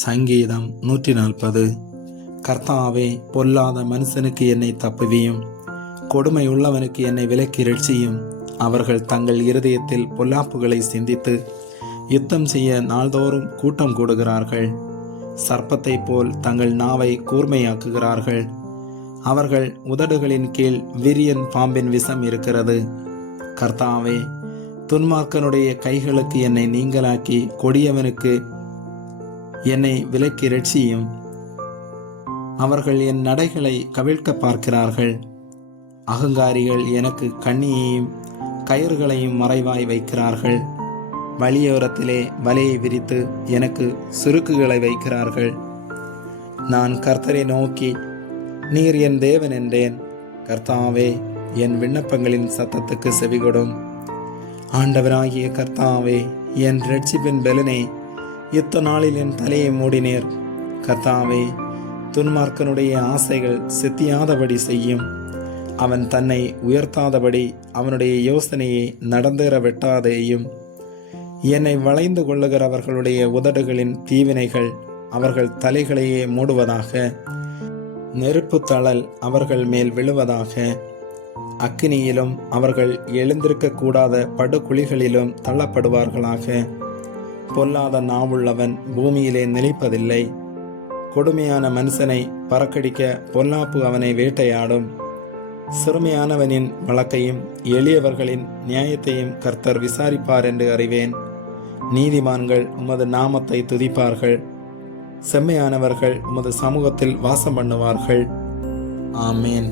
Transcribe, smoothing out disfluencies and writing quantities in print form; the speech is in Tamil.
சங்கீதம் 140. கர்த்தாவே, பொல்லாத மனுஷனுக்கு என்னை தப்புவியும், கொடுமை உள்ளவனுக்கு என்னை விலக்கி ரட்சியும். அவர்கள் தங்கள் இருதயத்தில் பொல்லாப்புகளை சிந்தித்து யுத்தம் செய்ய நாள்தோறும் கூட்டம் கூடுகிறார்கள். சர்ப்பத்தை போல் தங்கள் நாவை கூர்மையாக்குகிறார்கள். அவர்கள் உதடுகளின் கீழ் விரியன் பாம்பின் விஷம் இருக்கிறது. கர்த்தாவே, துன்மார்க்கனுடைய கைகளுக்கு என்னை நீங்களாக்கி கொடியவனுக்கு என்னை விலக்கி ரட்சியும். அவர்கள் என் நடைகளை கவிழ்க்க பார்க்கிறார்கள். அகங்காரிகள் எனக்கு கண்ணியையும் கயிறுகளையும் மறைவாய் வைக்கிறார்கள். வழியோரத்திலே வலையை விரித்து எனக்கு சுருக்குகளை வைக்கிறார்கள். நான் கர்த்தரை நோக்கி, நீர் என் தேவன் என்றேன். கர்த்தாவே, என் விண்ணப்பங்களின் சத்தத்துக்கு செவிகொடும். ஆண்டவராகிய கர்த்தாவே, என் இரட்சிப்பின் பெலனே, யுத்த நாளில் என் தலையை மூடினேர். கர்த்தாவே, துன்மார்க்கனுடைய ஆசைகள் செத்தியாதபடி செய்யும். அவன் தன்னை உயர்த்தாதபடி அவனுடைய யோசனையை நடந்தேற வெட்டாதேயும். என்னை வளைந்து கொள்ளுகிறவர்களுடைய உதடுகளின் தீவினைகள் அவர்கள் தலைகளையே மூடுவதாக. நெருப்பு தழல் அவர்கள் மேல் விழுவதாக. அக்கினியிலும் அவர்கள் எழுந்திருக்க கூடாத படுகுழிகளிலும் தள்ளப்படுவார்களாக. பொல்லாத நாவுள்ளவன் பூமியிலே நிலைப்பதில்லை. கொடுமையான மனுஷனை பறக்கடிக்க பொல்லாப்பு அவனை வேட்டையாடும். சிறுமையானவனின் வழக்கையும் எளியவர்களின் நியாயத்தையும் கர்த்தர் விசாரிப்பார் என்று அறிவேன். நீதிமான்கள் உமது நாமத்தை துதிப்பார்கள். செம்மையானவர்கள் உமது சமூகத்தில் வாசம் பண்ணுவார்கள். ஆமேன்.